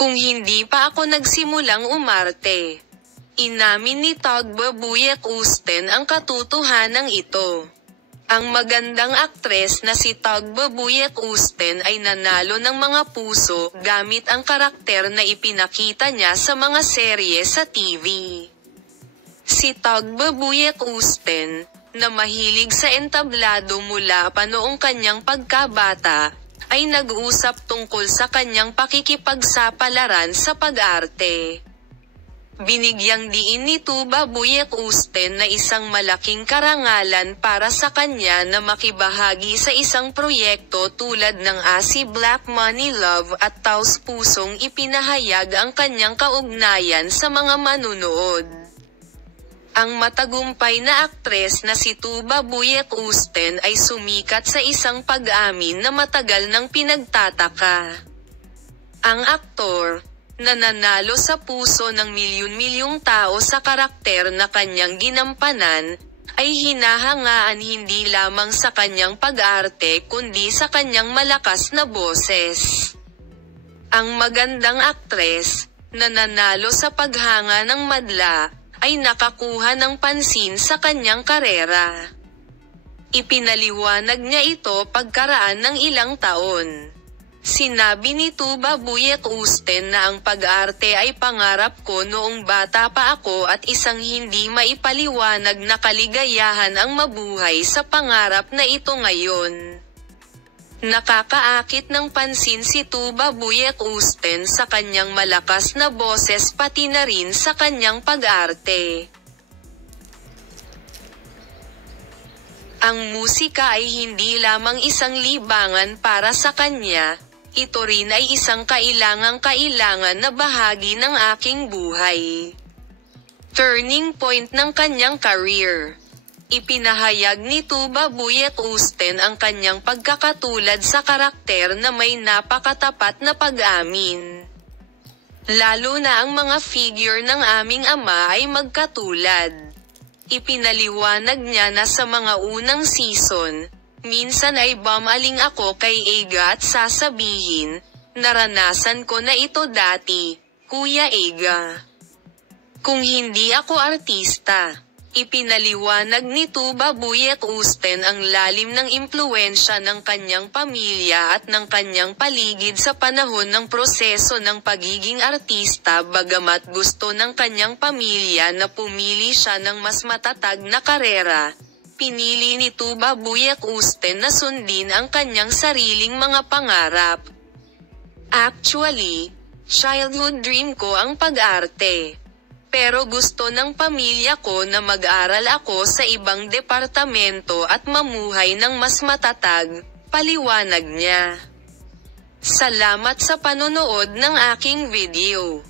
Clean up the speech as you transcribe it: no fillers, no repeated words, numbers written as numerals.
kung hindi pa ako nagsimulang umarte. Inamin ni Tugba Buyek Usten ang katotohanan ito. Ang magandang aktres na si Tugba Buyek Usten ay nanalo ng mga puso gamit ang karakter na ipinakita niya sa mga serye sa TV. Si Tugba Buyek Usten, na mahilig sa entablado mula pa noong kanyang pagkabata, ay nag-usap tungkol sa kanyang pakikipagsapalaran sa pag-arte. Binigyang diin ni Tuba Buyek Usten na isang malaking karangalan para sa kanya na makibahagi sa isang proyekto tulad ng Asi Black Money Love at taos pusong ipinahayag ang kanyang kaugnayan sa mga manunood. Ang matagumpay na aktres na si Tuba Buyek Usten ay sumikat sa isang pag-amin na matagal nang pinagtataka. Ang aktor, na nanalo sa puso ng milyon-milyong tao sa karakter na kanyang ginampanan, ay hinahangaan hindi lamang sa kanyang pag-arte kundi sa kanyang malakas na boses. Ang magandang aktres, na nanalo sa paghanga ng madla, ay nakakuha ng pansin sa kanyang karera. Ipinaliwanag niya ito pagkaraan ng ilang taon. Sinabi ni Tuba Buyek Usten na ang pag-arte ay pangarap ko noong bata pa ako at isang hindi maipaliwanag na kaligayahan ang mabuhay sa pangarap na ito ngayon. Nakakaakit ng pansin si Tuba Buyek Usten sa kanyang malakas na boses pati na rin sa kanyang pag-arte. Ang musika ay hindi lamang isang libangan para sa kanya, ito rin ay isang kailangang-kailangan na bahagi ng aking buhay. Turning point ng kanyang career. Ipinahayag ni Tuba Buyek Usten ang kanyang pagkakatulad sa karakter na may napakatapat na pag-amin. Lalo na ang mga figure ng aming ama ay magkatulad. Ipinaliwanag niya na sa mga unang season, minsan ay bumaling ako kay Ega at sasabihin, naranasan ko na ito dati, Kuya Ega. Kung hindi ako artista. Ipinaliwanag ni Tuba Buyek Usten ang lalim ng impluwensya ng kanyang pamilya at ng kanyang paligid sa panahon ng proseso ng pagiging artista bagamat gusto ng kanyang pamilya na pumili siya ng mas matatag na karera. Pinili ni Tuba Buyek Usten na sundin ang kanyang sariling mga pangarap. Actually, childhood dream ko ang pag-arte. Pero gusto ng pamilya ko na mag-aral ako sa ibang departamento at mamuhay ng mas matatag, paliwanag niya. Salamat sa panonood ng aking video.